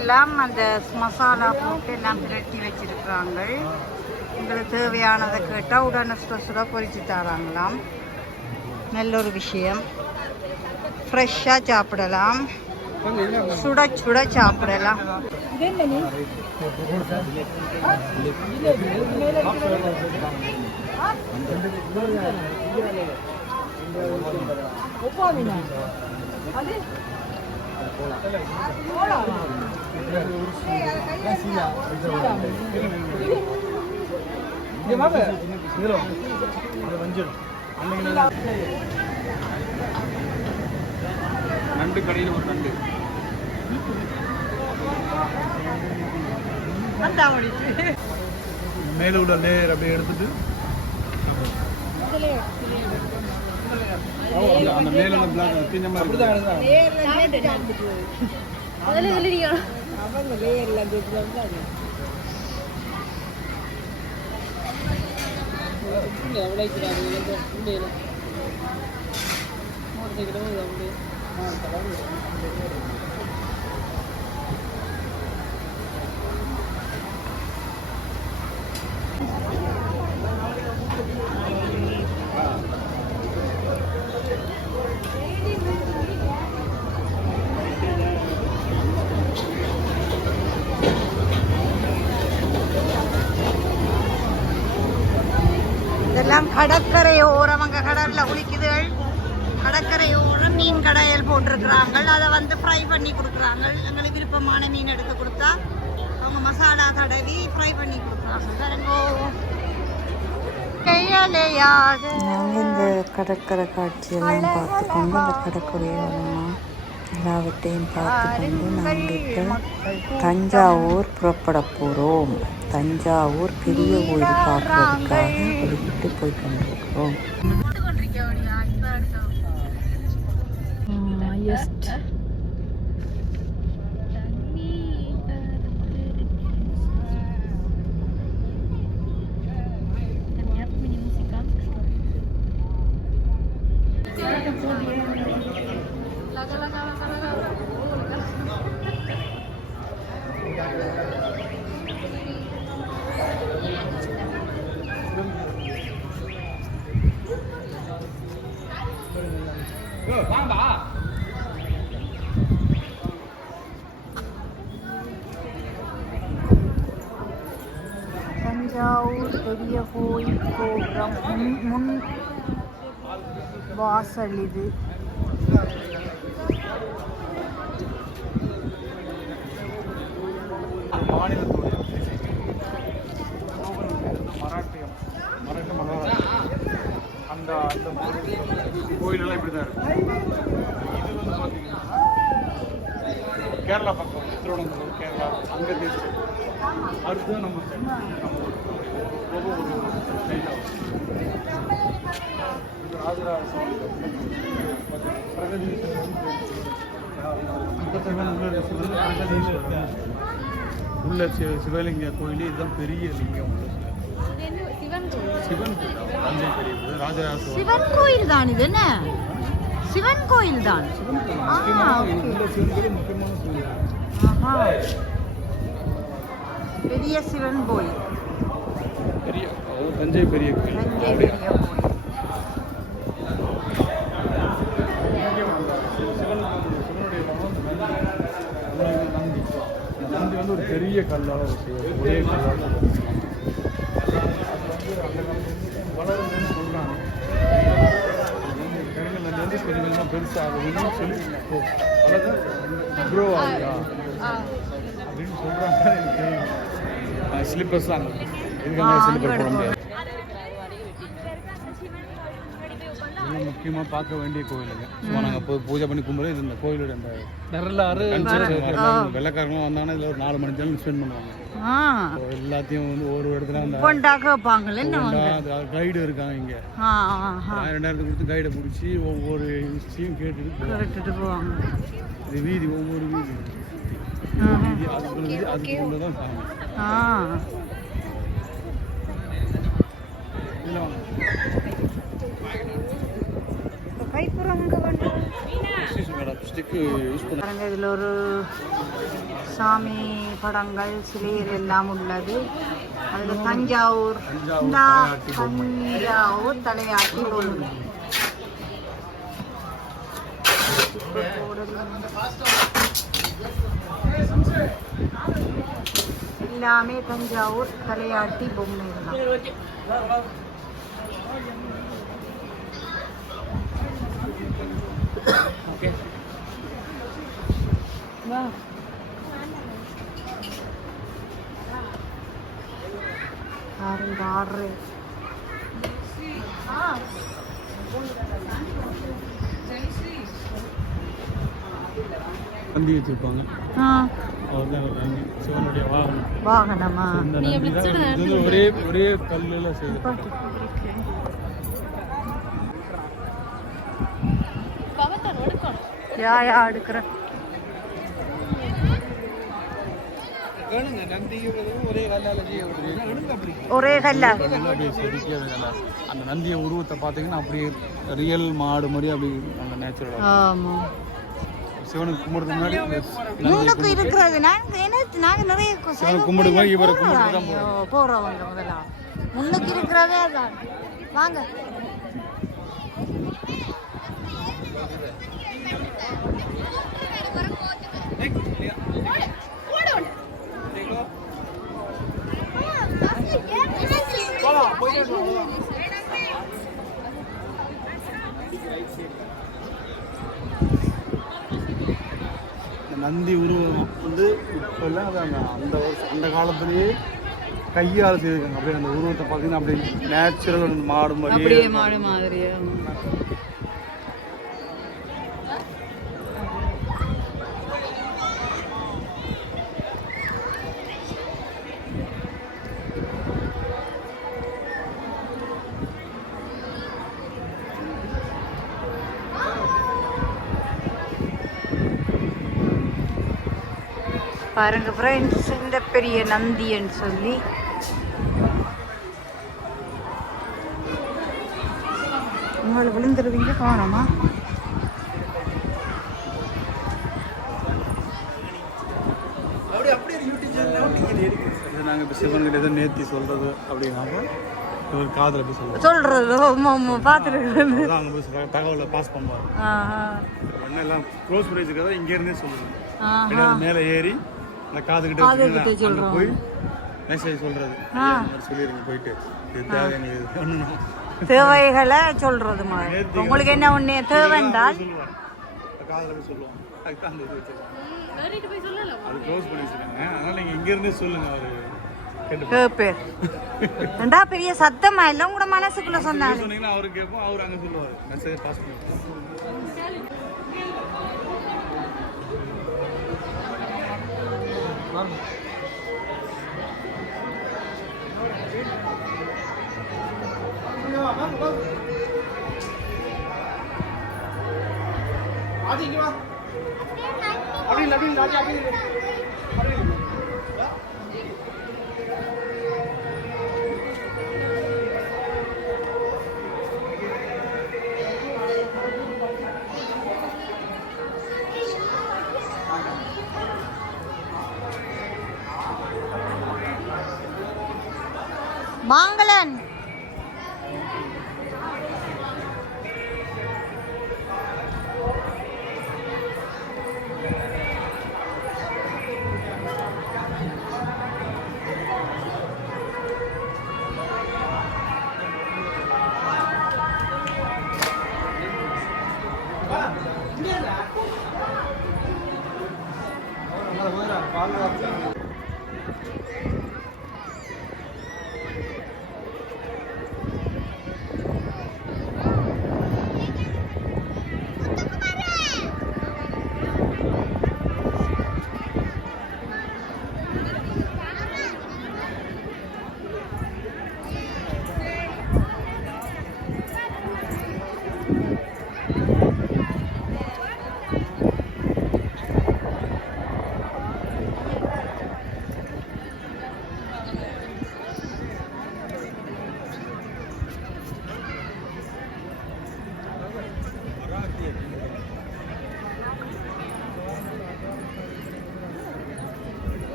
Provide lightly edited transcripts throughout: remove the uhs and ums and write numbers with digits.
எல்லாம் அந்த மசாலா போட்டு எல்லாம் திரட்டி வச்சிருக்கிறாங்க. உங்களுக்கு தேவையானதை கேட்டால் உடனே சுட பொரிச்சு தராங்களாம். நல்ல ஒரு விஷயம். ஃப்ரெஷ்ஷாக சாப்பிடலாம், சுட சுட சாப்பிடலாம். நண்டு கடையில் ஒரு நண்டு மேல உள்ள லேயர் அப்படியே எடுத்துட்டு அந்த மேல இதெல்லாம் கடற்கரையோரம், அங்கே கடலில் குளிக்குதுகள். கடற்கரையோரம் மீன் கடையில் போட்டிருக்கிறாங்க. அதை வந்து ஃப்ரை பண்ணி கொடுக்குறாங்க. எங்களுக்கு விருப்பமான மீன் எடுத்து கொடுத்தா அவங்க மசாலா தடவி ஃப்ரை பண்ணி கொடுக்குறாங்க. நாங்கள் இந்த கடற்கரை காட்சியெல்லாம் பார்த்துக்கொண்டு இந்த கடற்கரையோரமாக எல்லாவற்றையும் பார்த்துக்கொண்டு நாங்கள் இப்போ தஞ்சாவூர் புறப்பட போகிறோம். தஞ்சாவூர் பெரிய கோயில் பார்க்கறதுக்காக வெளிக்கிட்டு போய் கொண்டிருக்கிறோம். தஞ்சாவூர் பெரிய கோயில் கோபுரம் முன் வாசல் இது. அந்த கோயிலெல்லாம் இப்படி தான் இருக்கும். இது வந்து பார்த்தீங்கன்னா கேரளா பக்கம் திருவனந்தபுரம் கேரளா அங்கே தேசம் அதுதான் நம்ம ராஜராஜ சோழன் உள்ள சிவலிங்க கோயில் இதுதான் பெரிய லிங்கம். சிவன் சிவன் கோயில் தான். இது என்ன சிவன் கோயில் தான். பெரிய சிவன் கோயில், பெரிய தஞ்சை பெரிய கோயில். நந்தி வந்து ஒரு பெரிய கல்லால் ஒரே கல்லால் வளருதுன்னு சொல்கிறாங்க. கிழங்கு நந்தி வந்து கொஞ்சம் கொஞ்சமாக பெருசாகுதுன்னு சொல்லி வளர்ந்து க்ரோ ஆகுதா அப்படின்னு சொல்கிறாங்க. எனக்கு தெரியும். ஸ்லிப்பர்ஸ் தான் இதுக்காக ஸ்லிப்பர் போட முடியாது. இதெல்லாம் முக்கியமாக பார்க்க வேண்டிய கோயிலுங்க. சும்மா நாங்கள் போய் பூஜை பண்ணி கும்பிடுறது இது இந்த கோயிலோட அந்த வரலாறு. வெள்ளக்காரங்களும் வந்தாங்கன்னா இதில் ஒரு 4 மணி நேரம் ஸ்பெண்ட் பண்ணுவாங்க. எல்லாத்தையும் வந்து ஒரு இடத்துல கைடு இருக்காங்க. இங்கே 2000 கொடுத்து கைடை பிடிச்சி ஒவ்வொரு விஷயம் கேட்டுட்டு போவாங்க. இது வீதி, ஒவ்வொரு வீதி அதுக்குள்ள வீதி அதுக்குள்ள தான் சாமி. இதில் வாங்க இதுக்கு யூஸ் பண்ண பாருங்க இதில் ஒரு சாமி படங்கள் சிலைகள் எல்லாம் உள்ளது. அதில் தஞ்சாவூர் தலையாட்டி பொம்மை எல்லாமே தஞ்சாவூர் தலையாட்டி பொம்மைகள் தான். ஆறு நந்தி வச்சிருப்பாங்க. சிவனுடைய வாகனமா ஒரே கல்லுல செய்யப்பட்ட யா எடுக்கிற ஒரே கல்ல அந்த நந்திய உருவத்தை பார்த்தீங்கன்னா அப்படியே ரியல் மாடு மாதிரி அப்படி அந்த நேச்சுரல். ஆமா சிவனுக்கு கும்பிடுறது முன்னாடி முன்னுக்கு இருக்கிறது நாங்க நிறைய கும்பிடு மாதிரி இவரை கும்பிட்டு தான் போறவங்க முதல்ல முன்னுக்கு இருக்கிறதே அதான். வாங்க நந்தி உருவம் வந்து இப்போ எல்லாம் அந்த காலத்துலேயே கையால் செய்திருக்காங்க. அப்படியே அந்த உருவத்தை பார்த்தீங்கன்னா அப்படியே நேச்சுரல் மாடு மாதிரி. பாருங்க ஃப்ரெண்ட்ஸ், இந்த பெரிய நந்தின்னு சொல்லி உங்களை விழுந்துருவீங்க காணோமா. நாங்கள் இப்போ சிவன்கிட்ட எதுவும் நேர்த்தி சொல்கிறது அப்படின்னாக்க ஒரு காதில் போய் சொல்கிறது பார்த்துருக்குறது அங்கே போய் தகவலை பாஸ் பண்ணுவாங்க. ஒன்றும் எல்லாம் க்ளோஸ் ப்ரைஸுக்காக இங்கேருந்தே சொல்லுவாங்க. மேலே ஏறி அந்த காதுகிட்ட போய் மெசேஜ் சொல்கிறது சொல்லிடுங்க போயிட்டு தேவைகளை சொல்றது மாதிரி. உங்களுக்கு என்ன ஒன்று தேவைன்றால் காதில் போய் சொல்லுவாங்க. அதுக்கு தான் அந்த இது வச்சுருக்காங்க. அது க்ளோஸ் பண்ணி வச்சுருக்காங்க. அதனால் நீங்கள் இங்கேருந்தே சொல்லுங்கள். அவர் பேர் ரெண்டா பெரிய சத்தமா இல்லை உங்களோட மனசுக்குள்ள சொன்னாங்க சொன்னீங்கன்னா அவரு கேட்போம். அவர் அங்கே சொல்லுவார் மெசேஜ் பாஸ் பண்ணி. மாங்கலன்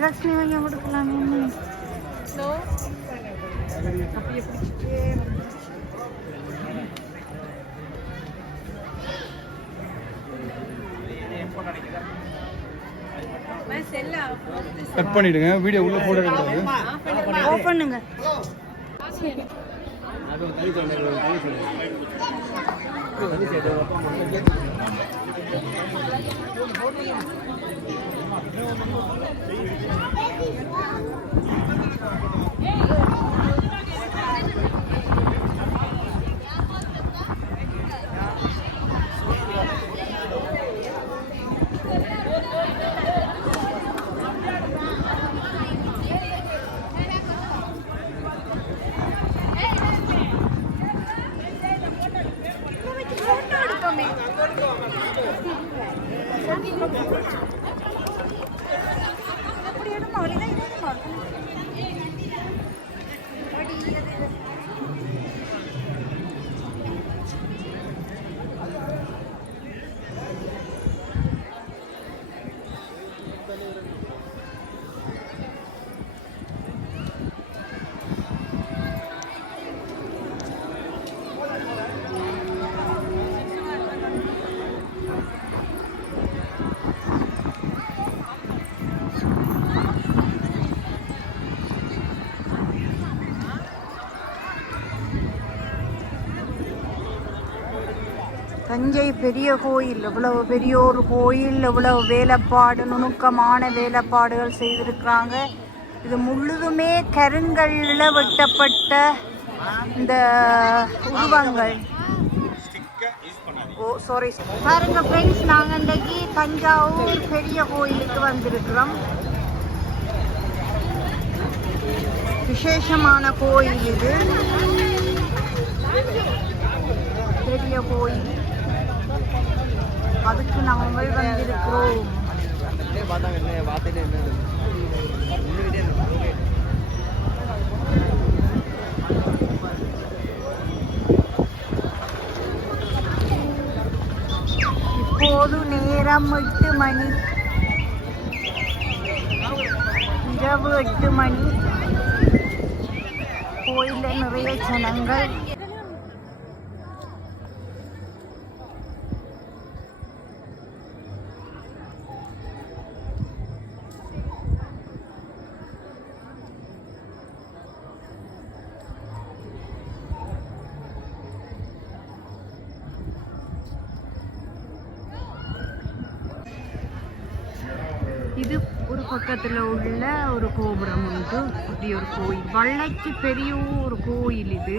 முத்துலட்சுமி கொஞ்சம் கொடுக்கலாம். கட் பண்ணிடுங்க, வீடியோ உள்ள போட கூடாது. ஆஃப் பண்ணுங்க. தஞ்சை பெரிய கோயில், இவ்வளவு பெரிய ஒரு கோயில், இவ்வளவு வேலைப்பாடு, நுணுக்கமான வேலைப்பாடுகள் செய்திருக்கிறாங்க. இது முழுதுமே கருங்கல்ல வெட்டப்பட்ட இந்த உருவங்கள். பாருங்க ஃப்ரெண்ட்ஸ், நாங்கள் இன்றைக்கு தஞ்சாவூர் பெரிய கோயிலுக்கு வந்திருக்கிறோம். விசேஷமான கோயில் இது, பெரிய கோயில். அதுக்கு நாங்கள் வந்திருக்கிறோம். இப்போது நேரம் 8 மணி, இரவு 8 மணி. கோயிலில் நிறைய ஜனங்கள். இது ஒரு பக்கத்தில் உள்ள ஒரு கோபுரம் உண்டு. இப்படி ஒரு கோயில், வள்ளச்சி பெரிய ஒரு கோயில். இது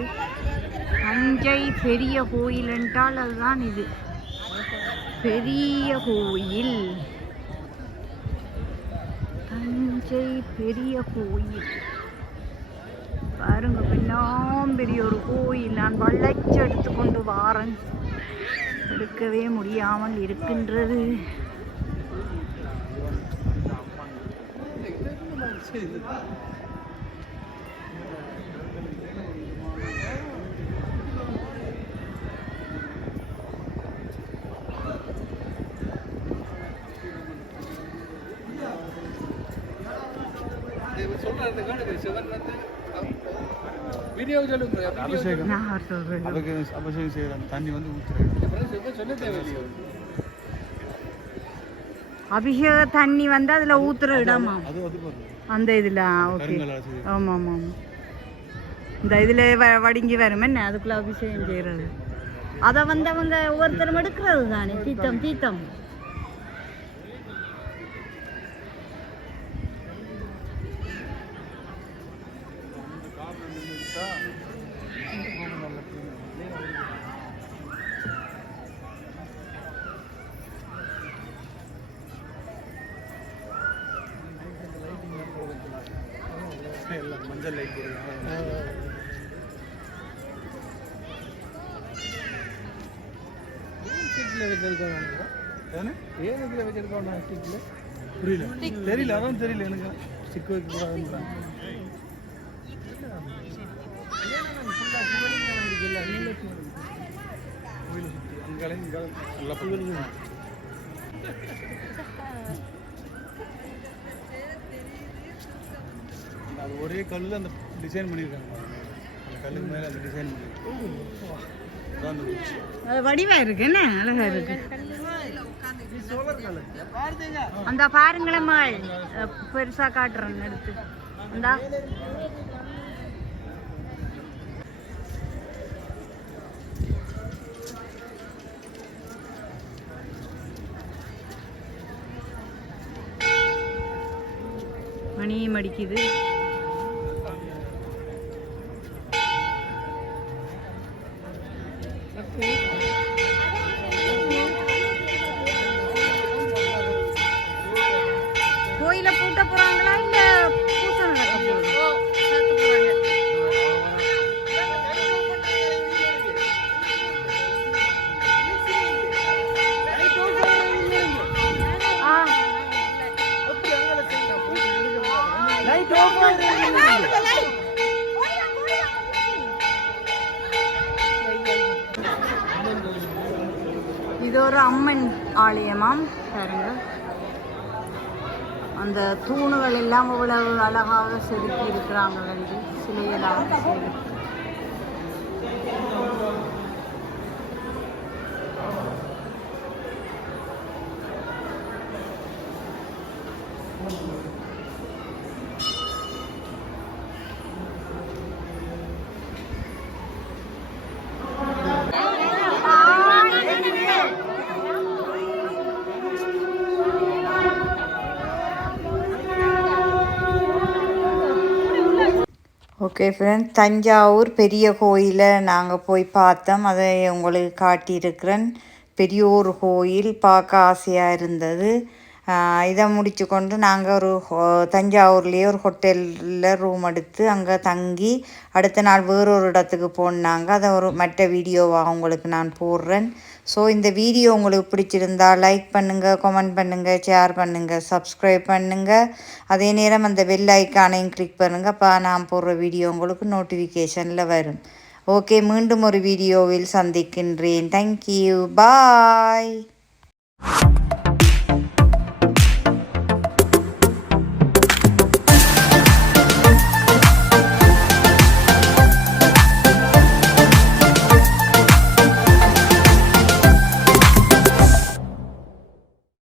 தஞ்சை பெரிய கோயில் என்றால் அதுதான் இது, பெரிய கோயில். தஞ்சை பெரிய கோயில் பாருங்க, பின்னால் பெரிய ஒரு கோயில். நான் வள்ளச்சி எடுத்துக்கொண்டு வாரேன், எடுக்கவே முடியாமல் இருக்கின்றது. அபிஷேகம் செய்யறாங்க, தண்ணி வந்து ஊத்துறாங்க. அபிஷேக தண்ணி வந்து அதுல ஊத்துற இடமா அந்த இதுல? ஓகே, ஆமா ஆமா ஆமா. இந்த இதுல வடிஞ்சி வரும் என்ன, அதுக்குள்ள அபிஷேகம் செய்யறது. அதை வந்து அவங்க ஒவ்வொருத்தரும் எடுக்கிறது தானே, தீர்த்தம் தீர்த்தம். மஞ்சள் லைட் புரியல, தெரியல, அதான் தெரியல எனக்கு. ஸ்டிக் வைக்க கூடாதுன்றாங்க. அது ஒரே கல்லில் அந்த டிசைன் பண்ணியிருக்காங்க. அந்த கல்லுக்கு மேலே அந்த டிசைன் பண்ணியிருக்காங்க. வடிவா இருக்கு, என்ன அழகா இருக்கு. அந்த பாருங்களேம்மா, பெருசா காட்டுறேன் எடுத்து. அந்த மணியும் அடிக்குது. கோயில பூட்ட போறாங்களா இல்ல பூசை நடக்க போகுது? இது ஒரு அம்மன் ஆலயமாம் பாருங்க. அந்த தூணுகள் எல்லாம் இவ்வளவு அழகாக செதுக்கி இருக்கிறாங்க, சிலையெல்லாம் செதுக்கி. ஓகே ஃப்ரெண்ட்ஸ், தஞ்சாவூர் பெரிய கோயிலை நாங்கள் போய் பார்த்தோம். அதை உங்களுக்கு காட்டியிருக்கிறேன். பெரிய ஒரு கோயில், பார்க்க ஆசையாக இருந்தது. இதை முடித்து கொண்டு நாங்கள் ஒரு தஞ்சாவூர்லேயே ஒரு ஹோட்டலில் ரூம் எடுத்து அங்கே தங்கி அடுத்த நாள் வேறொரு இடத்துக்கு போனாங்க. அதை ஒரு மற்ற வீடியோவாக உங்களுக்கு நான் போடுறேன். ஸோ இந்த வீடியோ உங்களுக்கு பிடிச்சிருந்தா லைக் பண்ணுங்கள், கமெண்ட் பண்ணுங்கள், ஷேர் பண்ணுங்கள், சப்ஸ்கிரைப் பண்ணுங்கள். அதே நேரம் அந்த பெல் ஐக்கானையும் கிளிக் பண்ணுங்கள். அப்போ நான் போடுற வீடியோ உங்களுக்கு நோட்டிஃபிகேஷனில் வரும். ஓகே, மீண்டும் ஒரு வீடியோவில் சந்திக்கின்றேன். தேங்க்யூ, பாய்.